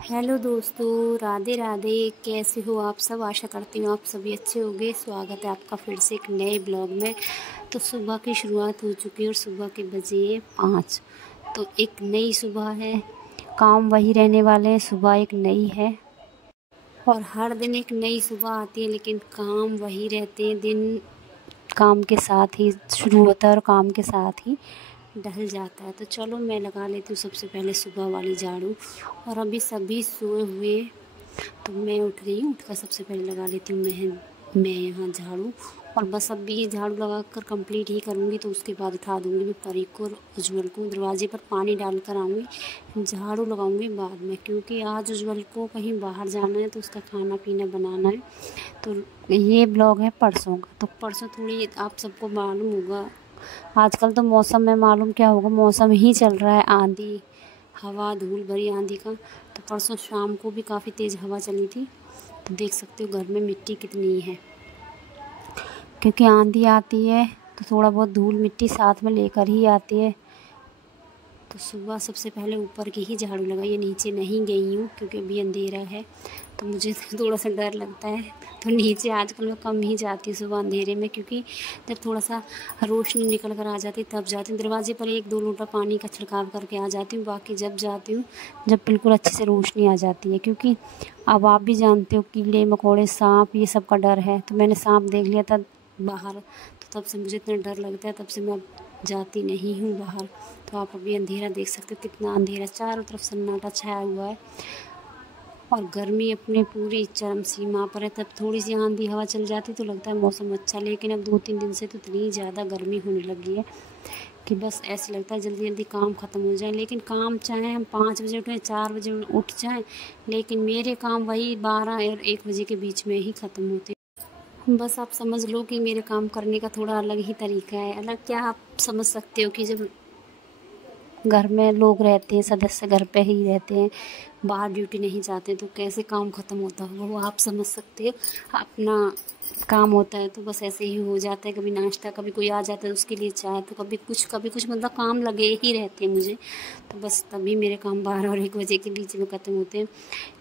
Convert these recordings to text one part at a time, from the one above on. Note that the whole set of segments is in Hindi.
हेलो दोस्तों, राधे राधे। कैसे हो आप सब? आशा करती हूँ आप सभी अच्छे होंगे। स्वागत है आपका फिर से एक नए ब्लॉग में। तो सुबह की शुरुआत हो चुकी है और सुबह के बजे 5। तो एक नई सुबह है। काम वही रहने वाले हैं, सुबह एक नई है और हर दिन एक नई सुबह आती है, लेकिन काम वही रहते हैं। दिन काम के साथ ही शुरू होता है और काम के साथ ही ढल जाता है। तो चलो मैं लगा लेती हूँ सबसे पहले सुबह वाली झाड़ू। और अभी सभी सोए हुए, तो मैं उठ रही हूँ। उठकर सबसे पहले लगा लेती हूँ मैं यहाँ झाड़ू। और बस अब ये झाड़ू लगा कर कंप्लीट ही करूँगी, तो उसके बाद उठा दूँगी मैं परी को और उज्जवल को। दरवाजे पर पानी डाल कर आऊँगी, झाड़ू लगाऊँगी बाद में, क्योंकि आज उज्जवल को कहीं बाहर जाना है तो उसका खाना पीना बनाना है। तो ये ब्लॉग है परसों का। तो परसों थोड़ी आप सबको मालूम होगा, आजकल तो मौसम में मालूम क्या होगा, मौसम ही चल रहा है आंधी हवा, धूल भरी आंधी का। तो परसों शाम को भी काफ़ी तेज़ हवा चली थी। तो देख सकते हो घर में मिट्टी कितनी है, क्योंकि आंधी आती है तो थोड़ा बहुत धूल मिट्टी साथ में लेकर ही आती है। तो सुबह सबसे पहले ऊपर की ही झाड़ू लगाई है, नीचे नहीं गई हूँ क्योंकि अभी अंधेरा है। तो मुझे थोड़ा सा डर लगता है, तो नीचे आजकल मैं कम ही जाती हूँ सुबह अंधेरे में, क्योंकि जब थोड़ा सा रोशनी निकल कर आ जाती तब जाती हूँ। दरवाजे पर 1-2 लोटा पानी का छिड़काव करके आ जाती हूँ। बाकी जब जाती हूँ जब बिल्कुल अच्छे से रोशनी आ जाती है, क्योंकि अब आप भी जानते हो कीड़े मकोड़े सांप ये सब का डर है। तो मैंने सांप देख लिया था बाहर, तो तब से मुझे इतना डर लगता है, तब से मैं जाती नहीं हूँ बाहर। तो आप अभी अंधेरा देख सकते हो, कितना अंधेरा, चारों तरफ सन्नाटा छाया हुआ है और गर्मी अपनी पूरी चरम सीमा पर है। तब थोड़ी सी आंधी हवा चल जाती तो लगता है मौसम अच्छा, लेकिन अब 2-3 दिन से तो इतनी ज़्यादा गर्मी होने लगी है कि बस ऐसे लगता है जल्दी जल्दी काम ख़त्म हो जाए। लेकिन काम चाहे हम 5 बजे उठें, 4 बजे उठ जाएं, लेकिन मेरे काम वही 12 और 1 बजे के बीच में ही ख़त्म होते हैं। बस आप समझ लो कि मेरे काम करने का थोड़ा अलग ही तरीका है। अलग क्या, आप समझ सकते हो कि जब घर में लोग रहते हैं, सदस्य घर पे ही रहते हैं, बाहर ड्यूटी नहीं जाते, तो कैसे काम ख़त्म होता होगा वो आप समझ सकते हो। अपना काम होता है तो बस ऐसे ही हो जाता है। कभी नाश्ता, कभी कोई आ जाता है उसके लिए चाय, तो कभी कुछ मतलब काम लगे ही रहते हैं मुझे। तो बस तभी मेरे काम 12 और 1 बजे के बीच में ख़त्म होते हैं,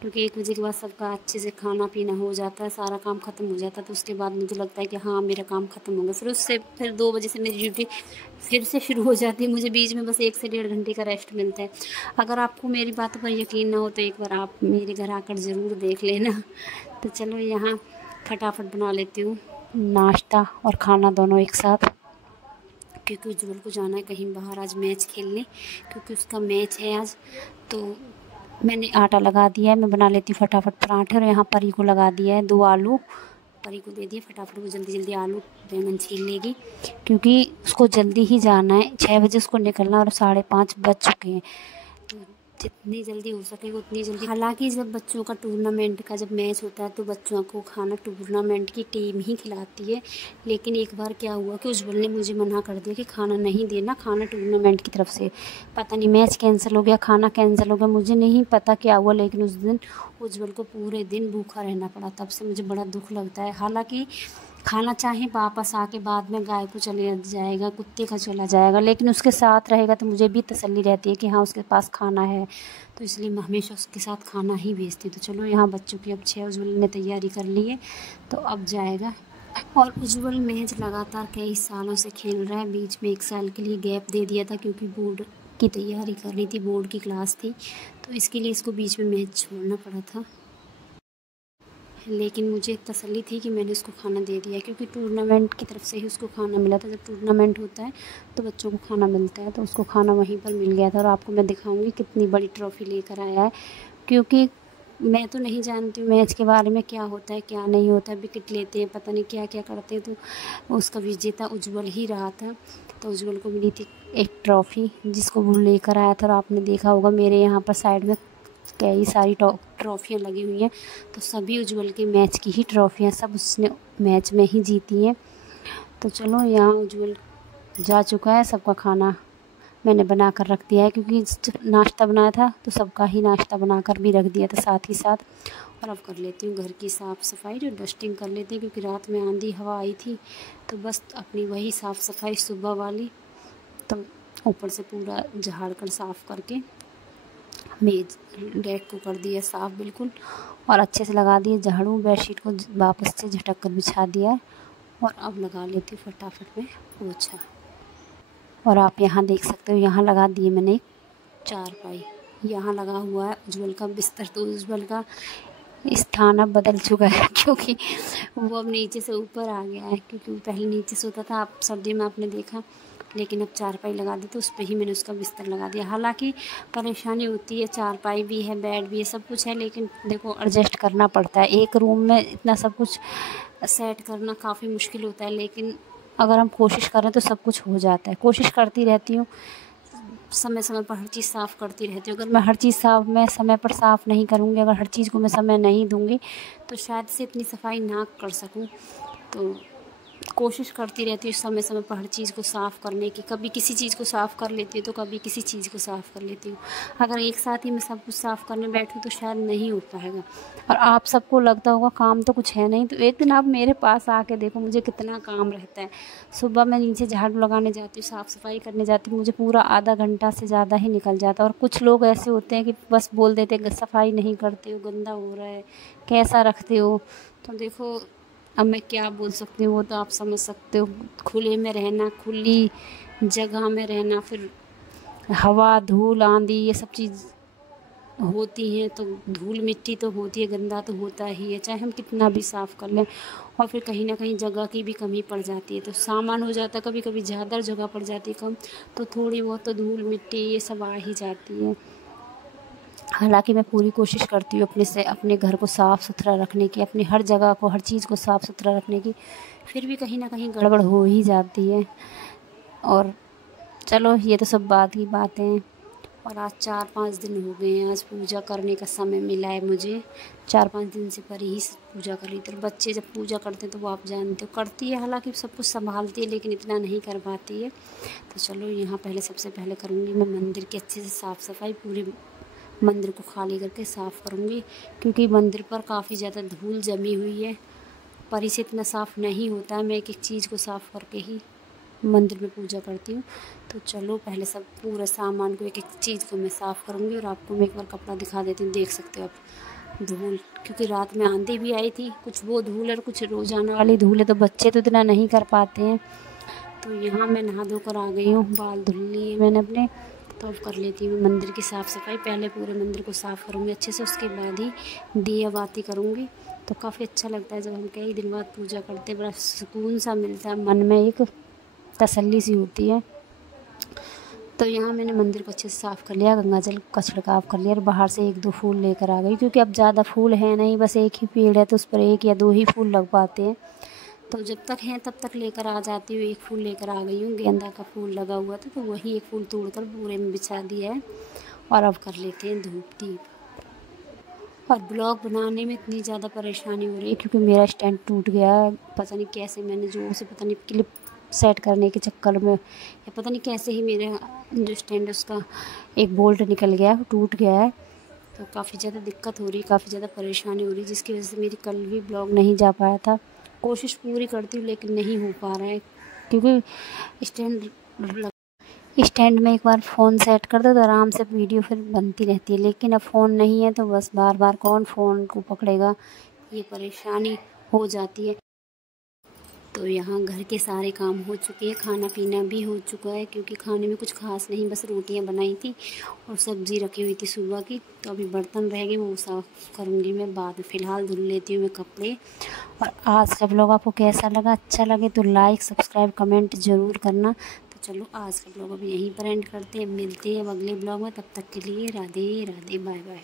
क्योंकि 1 बजे के बाद सबका अच्छे से खाना पीना हो जाता है, सारा काम ख़त्म हो जाता है। तो उसके बाद मुझे लगता है कि हाँ मेरा काम ख़त्म हो गया। फिर 2 बजे से मेरी ड्यूटी फिर से शुरू हो जाती है। मुझे बीच में बस 1 से 1.5 घंटे का रेस्ट मिलता है। अगर आपको मेरी बातों पर यकीन ना हो तो एक बार आप मेरे घर आकर ज़रूर देख लेना। तो चलो यहाँ फटाफट बना लेती हूँ नाश्ता और खाना दोनों एक साथ, क्योंकि उज्जवल को जाना है कहीं बाहर आज मैच खेलने, क्योंकि उसका मैच है आज। तो मैंने आटा लगा दिया है, मैं बना लेती हूँ फटाफट पराठे। और यहाँ परी को लगा दिया है 2 आलू, परी को दे दिए फटाफट, वो जल्दी जल्दी आलू बैंगन छील लेगी, क्योंकि उसको जल्दी ही जाना है। 6 बजे उसको निकलना और 5:30 बज चुके हैं। तो जितनी जल्दी हो सके उतनी जल्दी। हालांकि जब बच्चों का टूर्नामेंट का जब मैच होता है तो बच्चों को खाना टूर्नामेंट की टीम ही खिलाती है। लेकिन एक बार क्या हुआ कि उज्जवल ने मुझे मना कर दिया कि खाना नहीं देना, खाना टूर्नामेंट की तरफ से। पता नहीं मैच कैंसिल हो गया, खाना कैंसिल हो गया, मुझे नहीं पता क्या हुआ, लेकिन उस दिन उज्जवल को पूरे दिन भूखा रहना पड़ा। तब से मुझे बड़ा दुख लगता है। हालांकि खाना चाहे वापस आके बाद में गाय को चले जाएगा, कुत्ते का चला जाएगा, लेकिन उसके साथ रहेगा तो मुझे भी तसल्ली रहती है कि हाँ उसके पास खाना है। तो इसलिए मैं हमेशा उसके साथ खाना ही भेजती हूँ। तो चलो यहाँ बच्चों की अब 6 उज्जवल ने तैयारी कर ली है, तो अब जाएगा। और उज्जवल मैच लगातार कई सालों से खेल रहा है। बीच में 1 साल के लिए गैप दे दिया था, क्योंकि बोर्ड की तैयारी कर रही थी, बोर्ड की क्लास थी, तो इसके लिए इसको बीच में मैच छोड़ना पड़ा था। लेकिन मुझे तसल्ली थी कि मैंने उसको खाना दे दिया, क्योंकि टूर्नामेंट की तरफ से ही उसको खाना मिला था। जब टूर्नामेंट होता है तो बच्चों को खाना मिलता है, तो उसको खाना वहीं पर मिल गया था। और आपको मैं दिखाऊंगी कितनी बड़ी ट्रॉफ़ी लेकर आया है, क्योंकि मैं तो नहीं जानती हूँ मैच के बारे में, क्या होता है क्या नहीं होता है, विकेट लेते हैं पता नहीं क्या क्या करते हैं। तो उसका विजेता उज्जवल ही रहा था। तो उज्जवल को मिली थी एक ट्रॉफ़ी, जिसको वो लेकर आया था। और आपने देखा होगा मेरे यहाँ पर साइड में कई सारी ट्रॉफ़ियाँ लगी हुई हैं, तो सभी उज्जवल के मैच की ही ट्रॉफ़ियाँ, सब उसने मैच में ही जीती हैं। तो चलो यहाँ उज्जवल जा चुका है, सबका खाना मैंने बना कर रख दिया है, क्योंकि नाश्ता बनाया था तो सबका ही नाश्ता बना कर भी रख दिया था साथ ही साथ। और अब कर लेती हूँ घर की साफ़ सफाई, जो डस्टिंग कर लेती हैं, क्योंकि रात में आंधी हवा आई थी। तो बस अपनी वही साफ़ सफाई सुबह वाली, तो ऊपर से पूरा झाड़ कर साफ़ करके मेज डेस्क को कर दिया साफ़ बिल्कुल, और अच्छे से लगा दिए झाड़ू। बेडशीट को वापस से झटक कर बिछा दिया है, और अब लगा लेती हूँ फटाफट में पोछा। और आप यहाँ देख सकते हो, यहाँ लगा दिए मैंने एक चारपाई। यहाँ लगा हुआ है उज्ज्वल का बिस्तर। तो उज्ज्वल का स्थान अब बदल चुका है क्योंकि वो अब नीचे से ऊपर आ गया है, क्योंकि वो पहले नीचे सोता था, आप सर्दी में आपने देखा। लेकिन अब चारपाई लगा दी तो उस पर ही मैंने उसका बिस्तर लगा दिया। हालांकि परेशानी होती है, चारपाई भी है, बेड भी है, सब कुछ है, लेकिन देखो एडजस्ट करना पड़ता है। एक रूम में इतना सब कुछ सेट करना काफ़ी मुश्किल होता है, लेकिन अगर हम कोशिश करें तो सब कुछ हो जाता है। कोशिश करती रहती हूँ, समय समय पर हर चीज़ साफ़ करती रहती हूँ। अगर मैं हर चीज़ मैं समय पर साफ़ नहीं करूँगी, अगर हर चीज़ को मैं समय नहीं दूँगी, तो शायद से इतनी सफाई ना कर सकूँ। तो कोशिश करती रहती हूँ समय समय पर हर चीज़ को साफ़ करने की। कभी किसी चीज़ को साफ़ कर लेती हूँ तो कभी किसी चीज़ को साफ़ कर लेती हूँ। अगर एक साथ ही मैं सब कुछ साफ़ करने बैठूँ तो शायद नहीं हो पाएगा। और आप सबको लगता होगा काम तो कुछ है नहीं, तो एक दिन आप मेरे पास आके देखो मुझे कितना काम रहता है। सुबह मैं नीचे झाड़ू लगाने जाती हूँ, साफ़ सफाई करने जाती हूँ, मुझे पूरा आधा घंटा से ज़्यादा ही निकल जाता है। और कुछ लोग ऐसे होते हैं कि बस बोल देते हैं सफाई नहीं करते हो, गंदा हो रहा है, कैसा रखते हो। तो देखो अब मैं क्या बोल सकती हूँ, वो तो आप समझ सकते हो। खुले में रहना, खुली जगह में रहना, फिर हवा, धूल, आंधी, ये सब चीज़ होती हैं, तो धूल मिट्टी तो होती है, गंदा तो होता ही है, चाहे हम कितना भी साफ़ कर लें। और फिर कहीं ना कहीं जगह की भी कमी पड़ जाती है, तो सामान हो जाता है, कभी कभी ज़्यादा जगह पड़ जाती है कम, तो थोड़ी बहुत तो धूल मिट्टी ये सब आ ही जाती है। हालांकि मैं पूरी कोशिश करती हूँ अपने घर को साफ़ सुथरा रखने की, अपनी हर जगह को, हर चीज़ को साफ़ सुथरा रखने की, फिर भी कहीं ना कहीं गड़बड़ हो ही जाती है। और चलो ये तो सब बात ही बातें हैं। और आज 4-5 दिन हो गए हैं, आज पूजा करने का समय मिला है मुझे। 4-5 दिन से पर ही पूजा कर रही थी। तो बच्चे जब पूजा करते हैं तो वो आप जानते हो, करती है, हालांकि सब कुछ संभालती है लेकिन इतना नहीं कर पाती है। तो चलो यहाँ पहले सबसे पहले करूँगी मैं मंदिर की अच्छे से साफ़ सफाई, पूरी मंदिर को खाली करके साफ़ करूँगी, क्योंकि मंदिर पर काफ़ी ज़्यादा धूल जमी हुई है। पर इसे इतना साफ़ नहीं होता है, मैं एक एक चीज़ को साफ़ करके ही मंदिर में पूजा करती हूँ। तो चलो पहले सब पूरा सामान को, एक एक चीज़ को मैं साफ़ करूँगी। और आपको मैं एक बार कपड़ा दिखा देती हूँ, देख सकते हो आप धूल, क्योंकि रात में आंधी भी आई थी, कुछ वो धूल और कुछ रोज़ाना वाली धूल है, तो बच्चे तो इतना नहीं कर पाते हैं। तो यहाँ मैं नहा धोकर आ गई हूँ, बाल धुल लिए मैंने अपने, तो अब कर लेती हूँ मंदिर की साफ़ सफाई। पहले पूरे मंदिर को साफ़ करूँगी अच्छे से, उसके बाद ही दिया बाती करूँगी। तो काफ़ी अच्छा लगता है जब हम कई दिन बाद पूजा करते हैं, बड़ा सुकून सा मिलता है मन में, एक तसल्ली सी होती है। तो यहाँ मैंने मंदिर को अच्छे से साफ़ कर लिया, गंगा जल का छिड़काव कर लिया, और बाहर से 1-2 फूल लेकर आ गई, क्योंकि अब ज़्यादा फूल है नहीं, बस एक ही पेड़ है तो उस पर 1 या 2 ही फूल लग पाते हैं। तो जब तक हैं तब तक लेकर आ जाती हूँ। 1 फूल लेकर आ गई हूँ, गेंदा का फूल लगा हुआ था तो वही 1 फूल तोड़कर पूरे में बिछा दिया है। और अब कर लेते हैं धूप दीप। और ब्लॉग बनाने में इतनी ज़्यादा परेशानी हो रही है क्योंकि मेरा स्टैंड टूट गया है। पता नहीं कैसे मैंने जोर से, पता नहीं क्लिप सेट करने के चक्कर में, या पता नहीं कैसे ही मेरा जो स्टैंड है उसका एक बोल्ट निकल गया, टूट गया है। तो काफ़ी ज़्यादा दिक्कत हो रही है, काफ़ी ज़्यादा परेशानी हो रही है, जिसकी वजह से मेरी कल भी ब्लॉग नहीं जा पाया था। कोशिश पूरी करती हूँ लेकिन नहीं हो पा रहा है, क्योंकि स्टैंड में एक बार फ़ोन सेट कर दो तो आराम से वीडियो फिर बनती रहती है, लेकिन अब फ़ोन नहीं है तो बस बार बार कौन फ़ोन को पकड़ेगा, ये परेशानी हो जाती है। तो यहाँ घर के सारे काम हो चुके हैं, खाना पीना भी हो चुका है, क्योंकि खाने में कुछ खास नहीं, बस रोटियाँ बनाई थी और सब्ज़ी रखी हुई थी सुबह की। तो अभी बर्तन रह गए, वो साफ़ करूँगी मैं बाद में। फ़िलहाल धुल लेती हूँ मैं कपड़े। और आज का ब्लॉग आपको कैसा लगा? अच्छा लगे तो लाइक, सब्सक्राइब, कमेंट ज़रूर करना। तो चलो आज का ब्लॉग अभी यहीं पर एंड करते हैं, मिलते हैं अब अगले ब्लॉग में। तब तक के लिए राधे राधे, बाय बाय।